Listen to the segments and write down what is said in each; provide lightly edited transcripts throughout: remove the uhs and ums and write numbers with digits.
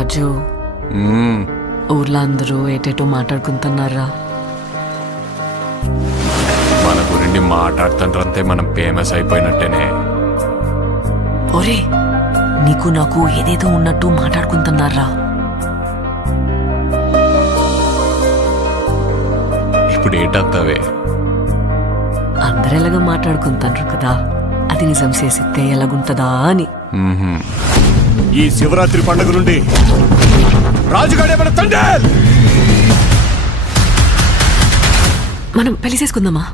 రాజు, ఊర్లో అందరూ ఏటేటో మాట్లాడుకుంటున్నారా? మన గురించి మాట్లాడుతుంటే మనం ఫేమస్ అయిపోయినట్టేనే. ఒరే, నీకు నాకు ఏదేదో ఉన్నట్టు మాట్లాడుకుంటున్నారా? ఇప్పుడు ఏటత్తవే? అందరు ఎలాగ మాట్లాడుకుంటారు కదా, అది నిజం చేసితే ఎలాగుంటదా అని. ఈ శివరాత్రి పండుగ నుండి రాజుగాడే మన తండ్రి. మనం పెళ్లి చేసుకుందామా?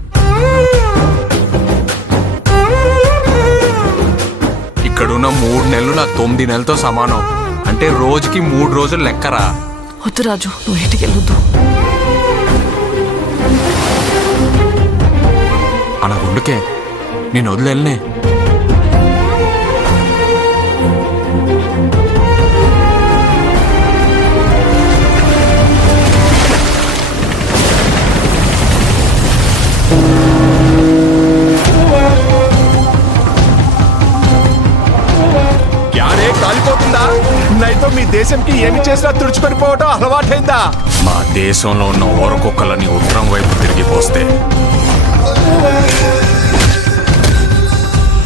ఇక్కడున్న 3 నెలలు 9 నెలలతో సమానం. అంటే రోజుకి 3 రోజులు లెక్కరా. వద్దు రాజు, నువ్వు ఇంటికి వెళ్ళొద్దు. అలా గుండుకే నేను వదిలేనే. కాలిపోతుందా? నైతో మీ దేశంకి ఏమి చేసినా తుడుచుకొని పోవటం అలవాటైందా? మా దేశంలో ఉన్న ఓరకొక్కలని ఉత్తరం వైపు తిరిగిపోస్తే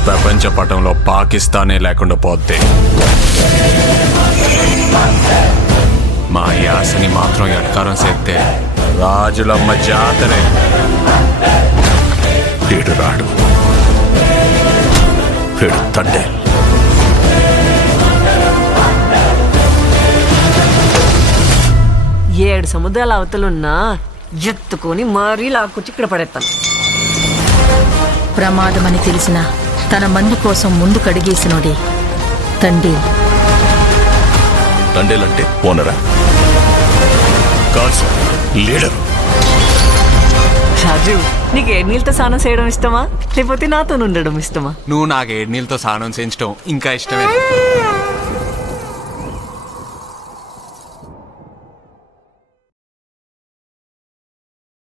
ప్రపంచ పటంలో పాకిస్తానే లేకుండా పోతే మా యాసని మాత్రం ఎటకారం చేస్తే రాజులమ్మ జాతరే. వీడు రాడు, వీడు తండ్రి. ఏడు సముద్రాల అవతలున్నా ఎత్తుకొని మరీ లాక్కొచ్చి ఇక్కడ పడేస్తాను. ప్రమాదమని తెలిసిన తన మంది కోసం ముందు కడిగేసినోడే తండ్రి. తండేలంటే ఓనరా, కాదు లీడర్. రాజు, నీకు ఏడు నీళ్ళతో స్నానం చేయడం ఇష్టమా, లేకపోతే నాతో ఉండడం ఇష్టమా? నువ్వు నాకు 7 నీళ్ళతో స్నానం చేయించడం ఇంకా ఇష్టమే.